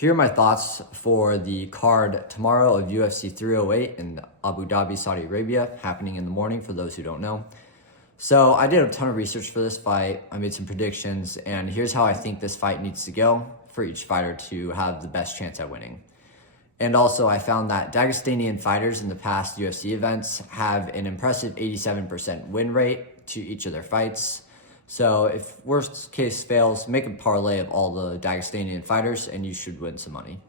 Here are my thoughts for the card tomorrow of UFC 308 in Abu Dhabi, Saudi Arabia, happening in the morning for those who don't know. So I did a ton of research for this fight. I made some predictions, and here's how I think this fight needs to go for each fighter to have the best chance at winning. And also, I found that Dagestanian fighters in the past UFC events have an impressive 87% win rate to each of their fights. So if worst case fails, make a parlay of all the Dagestanian fighters and you should win some money.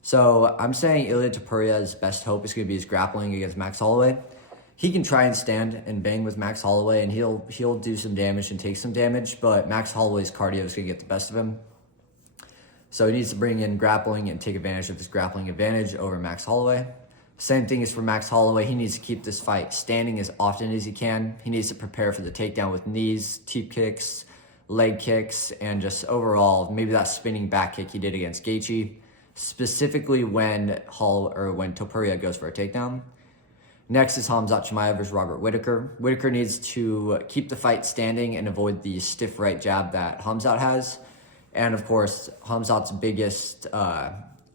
So I'm saying Ilia Topuria's best hope is going to be his grappling against Max Holloway. He can try and stand and bang with Max Holloway and he'll do some damage and take some damage, but Max Holloway's cardio is going to get the best of him. So he needs to bring in grappling and take advantage of his grappling advantage over Max Holloway. Same thing is for Max Holloway. He needs to keep this fight standing as often as he can. He needs to prepare for the takedown with knees, teep kicks, leg kicks, and just overall, maybe that spinning back kick he did against Gaethje, specifically when Topuria goes for a takedown. Next is Khamzat Chimaev versus Robert Whittaker. Whittaker needs to keep the fight standing and avoid the stiff right jab that Khamzat has. And of course, Khamzat's biggest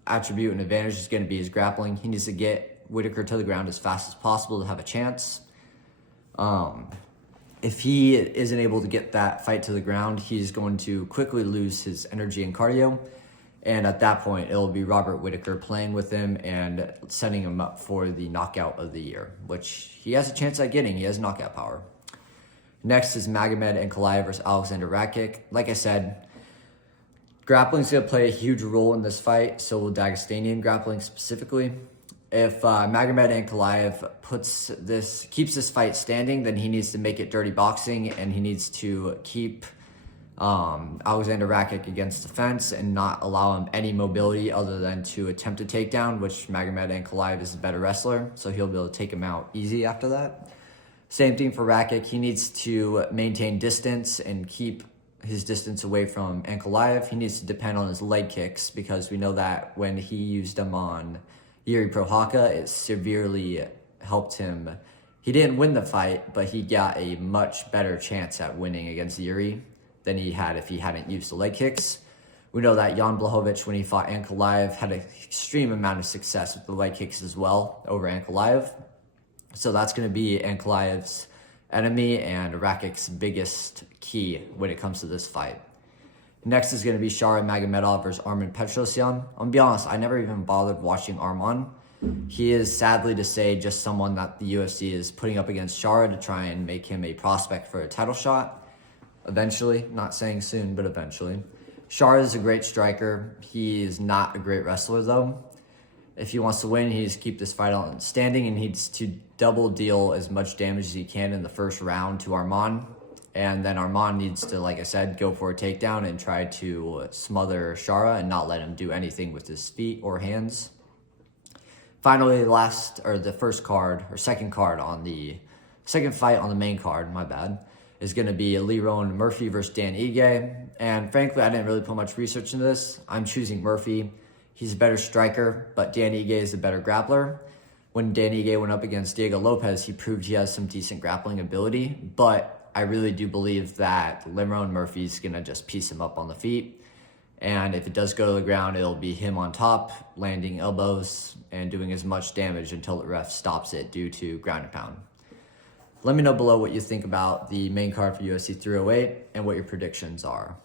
attribute and advantage is going to be his grappling. He needs to get Whittaker to the ground as fast as possible to have a chance. If he isn't able to get that fight to the ground, he's going to quickly lose his energy and cardio. And at that point, it'll be Robert Whittaker playing with him and setting him up for the knockout of the year, which he has a chance at getting. He has knockout power. Next is Magomed Ankalaev versus Alexander Rakic. Like I said, grappling is going to play a huge role in this fight, so will Dagestanian grappling specifically. If Magomed Ankalaev keeps this fight standing, then he needs to make it dirty boxing, and he needs to keep Alexander Rakic against the fence and not allow him any mobility other than to attempt a takedown, which Magomed Ankalaev is a better wrestler, so he'll be able to take him out easy after that. Same thing for Rakic. He needs to maintain distance and keep his distance away from Ankalaev. He needs to depend on his leg kicks because we know that when he used them on Jiri Prochazka, it severely helped him. He didn't win the fight, but he got a much better chance at winning against Jiri than he had if he hadn't used the leg kicks. We know that Jan Blachowicz, when he fought Ankalaev, had an extreme amount of success with the leg kicks as well over Ankalaev. So that's going to be Ankalaev's enemy and Rakic's biggest key when it comes to this fight. Next is going to be Shara Magomedov versus Arman Petrosyan. I'm going to be honest, I never even bothered watching Arman. He is, sadly to say, just someone that the UFC is putting up against Shara to try and make him a prospect for a title shot. Eventually, not saying soon, but eventually. Shara is a great striker. He is not a great wrestler, though. If he wants to win, he needs to keep this fight on standing and he needs to double deal as much damage as he can in the first round to Arman. And then Arman needs to, like I said, go for a takedown and try to smother Shara and not let him do anything with his feet or hands. Finally, second fight on the main card, my bad, is going to be Lerone Murphy versus Dan Ige. And frankly, I didn't really put much research into this. I'm choosing Murphy. He's a better striker, but Dan Ige is a better grappler. When Dan Ige went up against Diego Lopez, he proved he has some decent grappling ability, but I really do believe that Lerone Murphy's going to just piece him up on the feet. And if it does go to the ground, it'll be him on top, landing elbows and doing as much damage until the ref stops it due to ground and pound. Let me know below what you think about the main card for UFC 308 and what your predictions are.